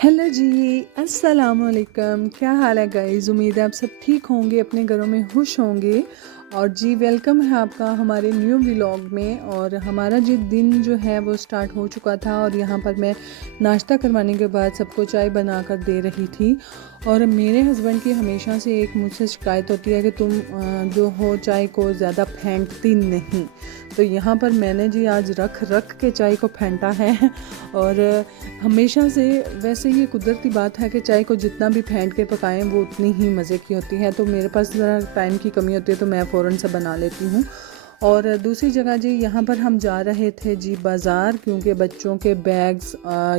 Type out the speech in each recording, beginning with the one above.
Hello जी, अस्सलाम वालेकुम। क्या हाल है गाइज़? उम्मीद है आप सब ठीक होंगे, अपने घरों में खुश होंगे। और जी वेलकम है आपका हमारे न्यू व्लॉग में। और हमारा जी दिन जो है वो स्टार्ट हो चुका था और यहाँ पर मैं नाश्ता करवाने के बाद सबको चाय बना कर दे रही थी। और मेरे हस्बैंड की हमेशा से एक मुझसे शिकायत होती है कि तुम जो हो चाय को ज़्यादा फेंटती नहीं। तो यहाँ पर मैंने जी आज रख रख के चाय को फेंटा है। और हमेशा से वैसे ये कुदरती बात है कि चाय को जितना भी फेंट के पकाएं वो उतनी ही मज़े की होती है। तो मेरे पास ज़रा टाइम की कमी होती है तो मैं फ़ौरन से बना लेती हूँ। और दूसरी जगह जी यहाँ पर हम जा रहे थे जी बाज़ार, क्योंकि बच्चों के बैग्स,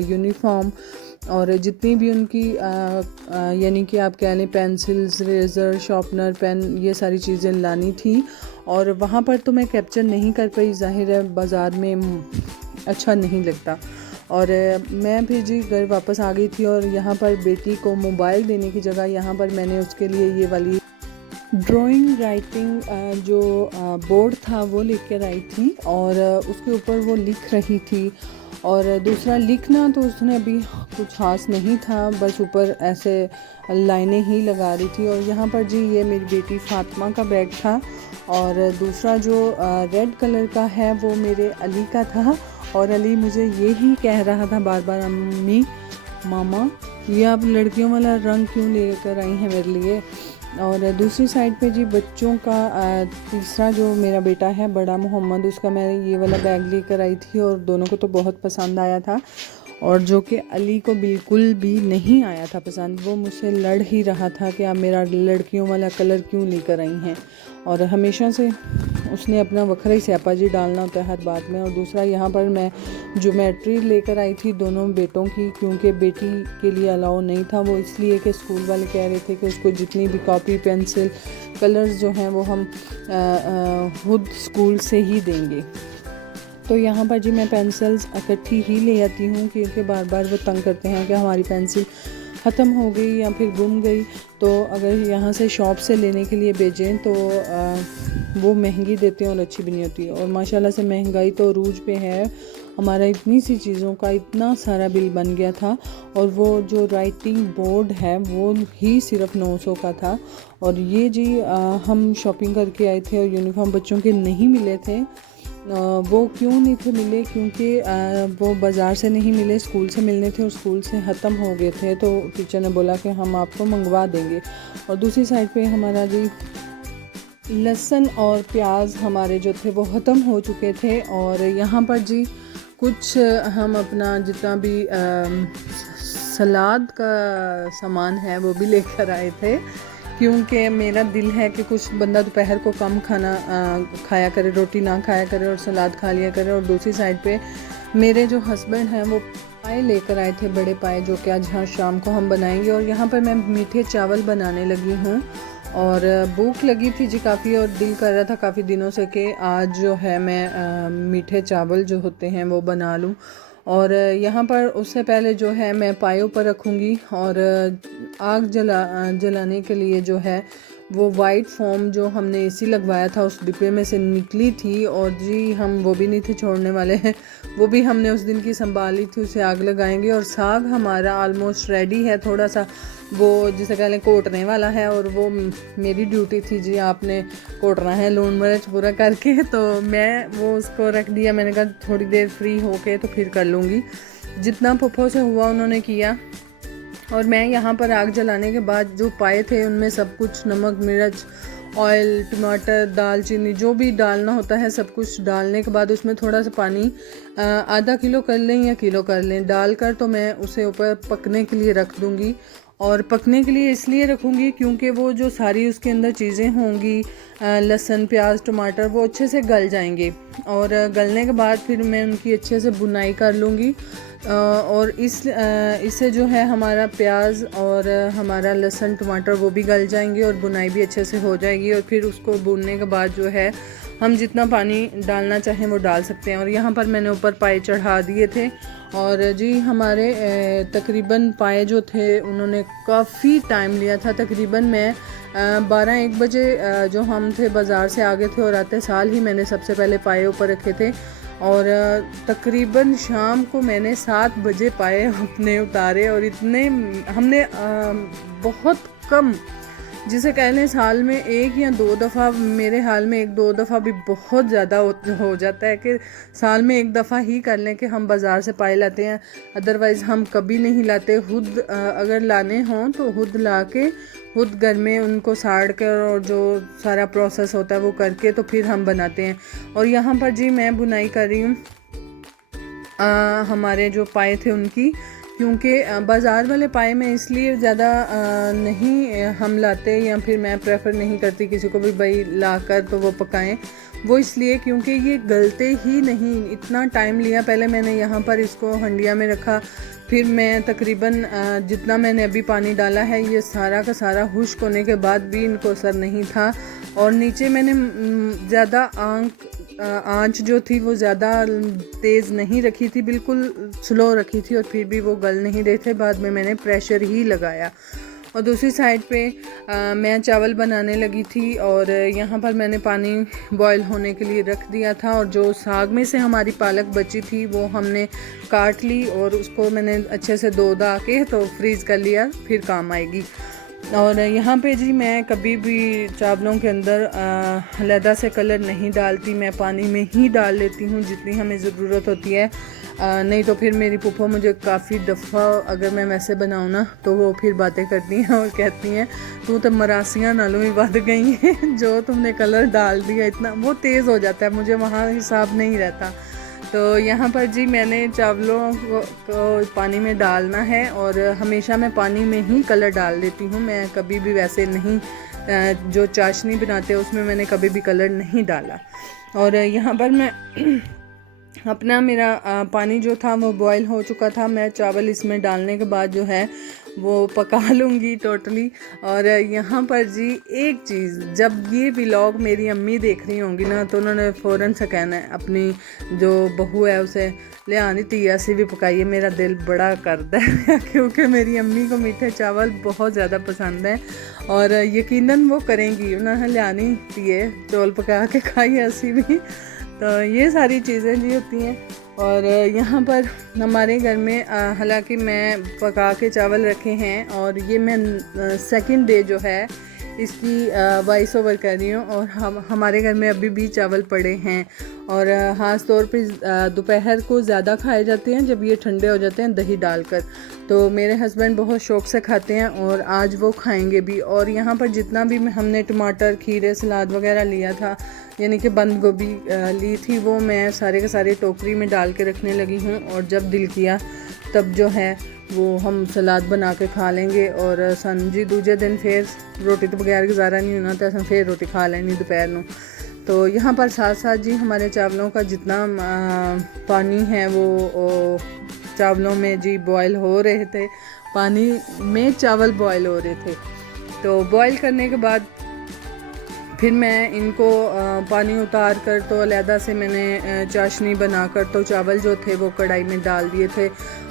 यूनिफॉर्म और जितनी भी उनकी यानी कि आप कह लें पेंसिल्स, रेज़र, शार्पनर, पेन, ये सारी चीज़ें लानी थी। और वहाँ पर तो मैं कैप्चर नहीं कर पाई, ज़ाहिर है बाज़ार में अच्छा नहीं लगता। और मैं फिर जी घर वापस आ गई थी। और यहाँ पर बेटी को मोबाइल देने की जगह यहाँ पर मैंने उसके लिए ये वाली ड्राइंग राइटिंग जो बोर्ड था वो लेकर आई थी। और उसके ऊपर वो लिख रही थी। और दूसरा लिखना तो उसने अभी कुछ खास नहीं था, बस ऊपर ऐसे लाइनें ही लगा रही थी। और यहाँ पर जी ये मेरी बेटी फातिमा का बैग था। और दूसरा जो रेड कलर का है वो मेरे अली का था। और अली मुझे ये ही कह रहा था बार बार, अम्मी, मामा, ये आप लड़कियों वाला रंग क्यों लेकर आई हैं मेरे लिए। और दूसरी साइड पे जी बच्चों का तीसरा जो मेरा बेटा है बड़ा मोहम्मद, उसका मैं ये वाला बैग लेकर आई थी और दोनों को तो बहुत पसंद आया था। और जो कि अली को बिल्कुल भी नहीं आया था पसंद, वो मुझसे लड़ ही रहा था कि आप मेरा लड़कियों वाला कलर क्यों लेकर आई हैं। और हमेशा से उसने अपना वखरा ही स्यापा जी डालना होता है हर बात में। और दूसरा यहाँ पर मैं ज्योमेट्री लेकर आई थी दोनों बेटों की, क्योंकि बेटी के लिए अलाउ नहीं था। वो इसलिए कि स्कूल वाले कह रहे थे कि उसको जितनी भी कॉपी, पेंसिल, कलर्स जो हैं वो हम खुद स्कूल से ही देंगे। तो यहाँ पर जी मैं पेंसिल्स इकट्ठी ही ले आती हूँ, क्योंकि बार बार वो तंग करते हैं कि हमारी पेंसिल ख़त्म हो गई या फिर गुम गई। तो अगर यहाँ से शॉप से लेने के लिए भेजें तो वो महंगी देते हैं और अच्छी भी नहीं होती। और माशाल्लाह से महंगाई तो अरूज पे है। हमारा इतनी सी चीज़ों का इतना सारा बिल बन गया था। और वो जो राइटिंग बोर्ड है वो ही सिर्फ 900 का था। और ये जी हम शॉपिंग करके आए थे और यूनिफॉर्म बच्चों के नहीं मिले थे। वो क्यों नहीं थे मिले? क्योंकि वो बाज़ार से नहीं मिले, स्कूल से मिलने थे और स्कूल से ख़त्म हो गए थे। तो टीचर ने बोला कि हम आपको मंगवा देंगे। और दूसरी साइड पे हमारा जी लहसुन और प्याज हमारे जो थे वो ख़त्म हो चुके थे। और यहाँ पर जी कुछ हम अपना जितना भी सलाद का सामान है वो भी लेकर आए थे, क्योंकि मेरा दिल है कि कुछ बंदा दोपहर को कम खाना खाया करे, रोटी ना खाया करे और सलाद खा लिया करे। और दूसरी साइड पे मेरे जो हस्बैंड हैं वो पाए लेकर आए थे, बड़े पाए, जो कि आज हाँ शाम को हम बनाएंगे। और यहाँ पर मैं मीठे चावल बनाने लगी हूँ। और भूख लगी थी जी काफ़ी और दिल कर रहा था काफ़ी दिनों से कि आज जो है मैं मीठे चावल जो होते हैं वो बना लूँ। और यहाँ पर उससे पहले जो है मैं पायों पर रखूँगी। और आग जलाने के लिए जो है वो वाइट फोम जो हमने एसी लगवाया था उस डिब्बे में से निकली थी। और जी हम वो भी नहीं थे छोड़ने वाले हैं, वो भी हमने उस दिन की संभाली थी, उसे आग लगाएंगे। और साग हमारा ऑलमोस्ट रेडी है, थोड़ा सा वो जिसे कह लें कोटने वाला है। और वो मेरी ड्यूटी थी जी, आपने कोटना है लून मिर्च पूरा करके। तो मैं वो उसको रख दिया, मैंने कहा थोड़ी देर फ्री होके तो फिर कर लूँगी। जितना पुप्पो से हुआ उन्होंने किया। और मैं यहाँ पर आग जलाने के बाद जो पाए थे उनमें सब कुछ नमक, मिर्च, ऑयल, टमाटर, दालचीनी, जो भी डालना होता है सब कुछ डालने के बाद उसमें थोड़ा सा पानी आधा किलो कर लें या किलो कर लें डालकर, तो मैं उसे ऊपर पकने के लिए रख दूँगी। और पकने के लिए इसलिए रखूँगी क्योंकि वो जो सारी उसके अंदर चीज़ें होंगी, लहसुन, प्याज, टमाटर, वो अच्छे से गल जाएंगे। और गलने के बाद फिर मैं उनकी अच्छे से भुनाई कर लूँगी। और इससे जो है हमारा प्याज और हमारा लहसुन, टमाटर वो भी गल जाएंगे और भुनाई भी अच्छे से हो जाएगी। और फिर उसको भूनने के बाद जो है हम जितना पानी डालना चाहें वो डाल सकते हैं। और यहाँ पर मैंने ऊपर पाए चढ़ा दिए थे। और जी हमारे तकरीबन पाए जो थे उन्होंने काफ़ी टाइम लिया था। तकरीबन मैं 12-1 बजे जो हम थे बाज़ार से आ गए थे और आते साल ही मैंने सबसे पहले पाए ऊपर रखे थे। और तकरीबन शाम को मैंने 7 बजे पाए अपने उतारे। और इतने हमने बहुत कम, जिसे कह लें साल में 1 या 2 दफ़ा, मेरे हाल में 1-2 दफ़ा भी बहुत ज़्यादा हो जाता है कि साल में 1 दफ़ा ही कर लें कि हम बाज़ार से पाए लाते हैं। अदरवाइज़ हम कभी नहीं लाते। खुद अगर लाने हों तो खुद ला के खुद घर में उनको साड़ कर और जो सारा प्रोसेस होता है वो करके तो फिर हम बनाते हैं। और यहाँ पर जी मैं बुनाई कर रही हूँ हमारे जो पाए थे उनकी, क्योंकि बाज़ार वाले पाए में इसलिए ज़्यादा नहीं हम लाते, या फिर मैं प्रेफर नहीं करती किसी को भी भाई ला कर तो वो पकाएं। वो इसलिए क्योंकि ये गलते ही नहीं। इतना टाइम लिया, पहले मैंने यहाँ पर इसको हंडिया में रखा, फिर मैं तकरीबन जितना मैंने अभी पानी डाला है ये सारा का सारा खुश्क होने के बाद भी इनको असर नहीं था। और नीचे मैंने ज़्यादा आंच जो थी वो ज़्यादा तेज़ नहीं रखी थी, बिल्कुल स्लो रखी थी, और फिर भी वो गल नहीं रहे थे। बाद में मैंने प्रेशर ही लगाया। और दूसरी साइड पे मैं चावल बनाने लगी थी, और यहाँ पर मैंने पानी बॉयल होने के लिए रख दिया था। और जो साग में से हमारी पालक बची थी वो हमने काट ली और उसको मैंने अच्छे से धो धा के तो फ्रीज़ कर लिया, फिर काम आएगी। और यहाँ पे जी मैं कभी भी चावलों के अंदर अलहदा से कलर नहीं डालती, मैं पानी में ही डाल लेती हूँ जितनी हमें ज़रूरत होती है। नहीं तो फिर मेरी पुप्पो मुझे काफ़ी दफ़ा अगर मैं वैसे बनाऊँ ना तो वो फिर बातें करती हैं और कहती हैं तू तो मरासियाँ नालों में बढ़ गई हैं, जो तुमने कलर डाल दिया इतना, वो तेज़ हो जाता है, मुझे वहाँ हिसाब नहीं रहता। तो यहाँ पर जी मैंने चावलों को पानी में डालना है, और हमेशा मैं पानी में ही कलर डाल देती हूँ। मैं कभी भी वैसे नहीं, जो चाशनी बनाते हैं उसमें मैंने कभी भी कलर नहीं डाला। और यहाँ पर मैं अपना मेरा पानी जो था वो बॉयल हो चुका था। मैं चावल इसमें डालने के बाद जो है वो पका लूँगी टोटली। और यहाँ पर जी एक चीज़, जब ये व्लॉग मेरी अम्मी देख रही होंगी ना तो उन्होंने फ़ौरन से कहना है अपनी जो बहू है उसे ले आनी तिया सी भी पकाइए। मेरा दिल बड़ा करता है क्योंकि मेरी अम्मी को मीठे चावल बहुत ज़्यादा पसंद है, और यकीनन वो करेंगी, उन्होंने ले आनी तिए चौल पका के खाई ऐसी भी। तो ये सारी चीज़ें जी होती हैं। और यहाँ पर हमारे घर में हालांकि मैं पका के चावल रखे हैं, और ये मैं सेकंड डे जो है इसकी वॉइस ओवर कर रही हूँ। और हमारे घर में अभी भी चावल पड़े हैं, और ख़ास तौर पे दोपहर को ज़्यादा खाए जाते हैं जब ये ठंडे हो जाते हैं दही डालकर। तो मेरे हस्बैंड बहुत शौक़ से खाते हैं और आज वो खाएंगे भी। और यहाँ पर जितना भी हमने टमाटर, खीरे, सलाद वगैरह लिया था, यानी कि बंद गोभी ली थी, वो मैं सारे के सारे टोकरी में डाल के रखने लगी हूँ। और जब दिल किया तब जो है वो हम सलाद बना के खा लेंगे। और सन जी दूजे दिन फिर रोटी तो बगैर गुजारा नहीं होना, तो अस फिर रोटी खा लेनी दोपहर में। तो यहाँ पर साथ साथ जी हमारे चावलों का जितना पानी है वो चावलों में जी बॉयल हो रहे थे, पानी में चावल बॉयल हो रहे थे। तो बॉयल करने के बाद फिर मैं इनको पानी उतार कर तो अलहदा से मैंने चाशनी बनाकर तो चावल जो थे वो कढ़ाई में डाल दिए थे।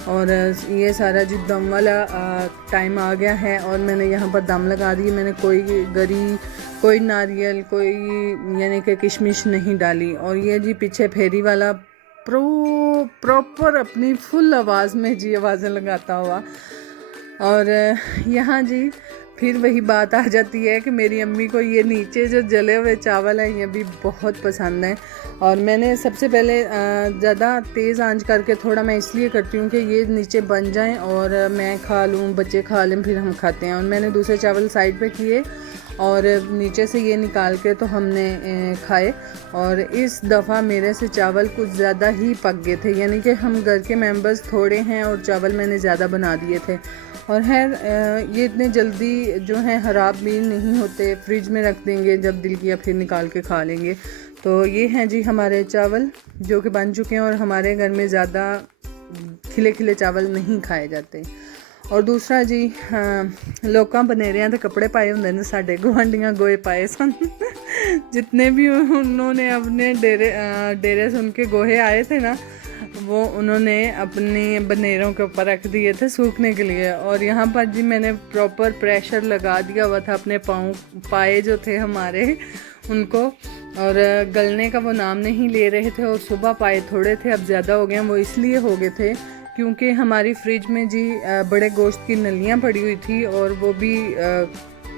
और ये सारा जो दम वाला टाइम आ गया है, और मैंने यहाँ पर दम लगा दी। मैंने कोई गरी, कोई नारियल, कोई यानी कि किशमिश नहीं डाली। और ये जी पीछे फेरी वाला प्रॉपर अपनी फुल आवाज़ में जी आवाज़ें लगाता हुआ। और यहाँ जी फिर वही बात आ जाती है कि मेरी अम्मी को ये नीचे जो जले हुए चावल हैं ये भी बहुत पसंद हैं। और मैंने सबसे पहले ज़्यादा तेज़ आंच करके थोड़ा मैं इसलिए करती हूँ कि ये नीचे बन जाएं और मैं खा लूँ, बच्चे खा लें, फिर हम खाते हैं। और मैंने दूसरे चावल साइड पे किए और नीचे से ये निकाल के तो हमने खाए। और इस दफ़ा मेरे से चावल कुछ ज़्यादा ही पक गए थे, यानी कि हम घर के मेंबर्स थोड़े हैं और चावल मैंने ज़्यादा बना दिए थे। और खैर ये इतने जल्दी जो है ख़राब भी नहीं होते, फ्रिज में रख देंगे, जब दिल किया फिर निकाल के खा लेंगे। तो ये हैं जी हमारे चावल जो कि बन चुके हैं। और हमारे घर में ज़्यादा खिले खिले चावल नहीं खाए जाते। और दूसरा जी लोकां बनेरियां तो कपड़े पाए होंगे ने, साडे गुआंढियां गोए पाए सन जितने भी उन्होंने अपने डेरे से उनके गोहे आए थे ना, वो उन्होंने अपनी बनेरों के ऊपर रख दिए थे सूखने के लिए। और यहाँ पर जी मैंने प्रॉपर प्रेशर लगा दिया हुआ था अपने पाए जो थे हमारे उनको, और गलने का वो नाम नहीं ले रहे थे। और सुबह पाए थोड़े थे, अब ज़्यादा हो गए। वो इसलिए हो गए थे क्योंकि हमारी फ्रिज में जी बड़े गोश्त की नलियाँ पड़ी हुई थी, और वो भी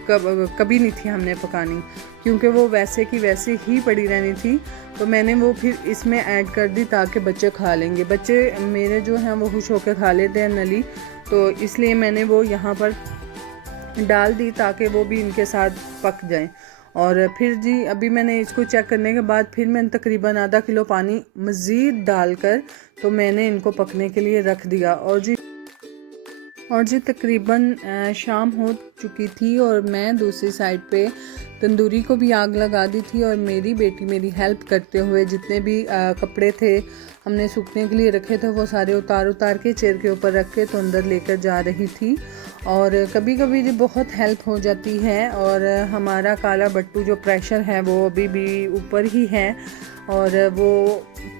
कभी नहीं थी हमने पकानी, क्योंकि वो वैसे की वैसे ही पड़ी रहनी थी। तो मैंने वो फिर इसमें ऐड कर दी ताकि बच्चे खा लेंगे। बच्चे मेरे जो हैं वो खुश होकर खा लेते हैं नली, तो इसलिए मैंने वो यहाँ पर डाल दी ताकि वो भी इनके साथ पक जाएं। और फिर जी अभी मैंने इसको चेक करने के बाद फिर मैंने तकरीबन आधा किलो पानी मज़ीद डालकर तो मैंने इनको पकने के लिए रख दिया। और जी तकरीबन शाम हो चुकी थी और मैं दूसरी साइड पे तंदूरी को भी आग लगा दी थी, और मेरी बेटी मेरी हेल्प करते हुए जितने भी कपड़े थे हमने सूखने के लिए रखे थे वो सारे उतार के चेयर के ऊपर रख के तो अंदर लेकर जा रही थी। और कभी कभी जी बहुत हेल्प हो जाती है। और हमारा काला बट्टू जो प्रेशर है वो अभी भी ऊपर ही है, और वो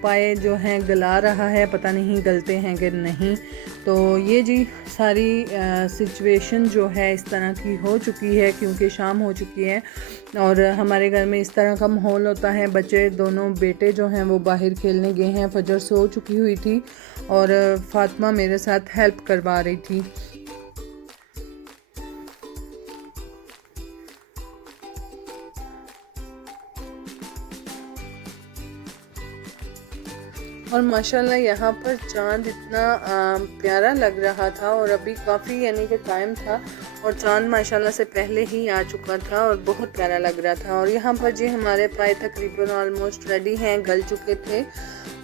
पाए जो हैं गला रहा है, पता नहीं गलते हैं कि नहीं। तो ये जी सारी सिचुएशन जो है इस तरह की हो चुकी है क्योंकि शाम हो चुकी है, और हमारे घर में इस तरह का माहौल होता है। बच्चे दोनों बेटे जो हैं वो बाहर खेलने गए हैं, फजर सो चुकी हुई थी और फातिमा मेरे साथ हेल्प करवा रही थी। और माशाल्लाह यहाँ पर चांद इतना प्यारा लग रहा था, और अभी काफ़ी यानी कि टाइम था और चांद माशाल्लाह से पहले ही आ चुका था और बहुत प्यारा लग रहा था। और यहाँ पर जी हमारे पाए तकरीबन ऑलमोस्ट रेडी हैं, गल चुके थे।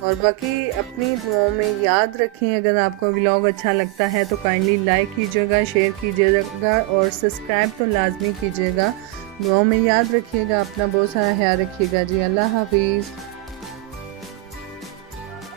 और बाकी अपनी दुआओं में याद रखें। अगर आपको व्लॉग अच्छा लगता है तो काइंडली लाइक कीजिएगा, शेयर कीजिएगा और सब्सक्राइब तो लाजमी कीजिएगा। दुआओं में याद रखिएगा, अपना बहुत सारा ख्याल रखिएगा जी। अल्लाह हाफिज़।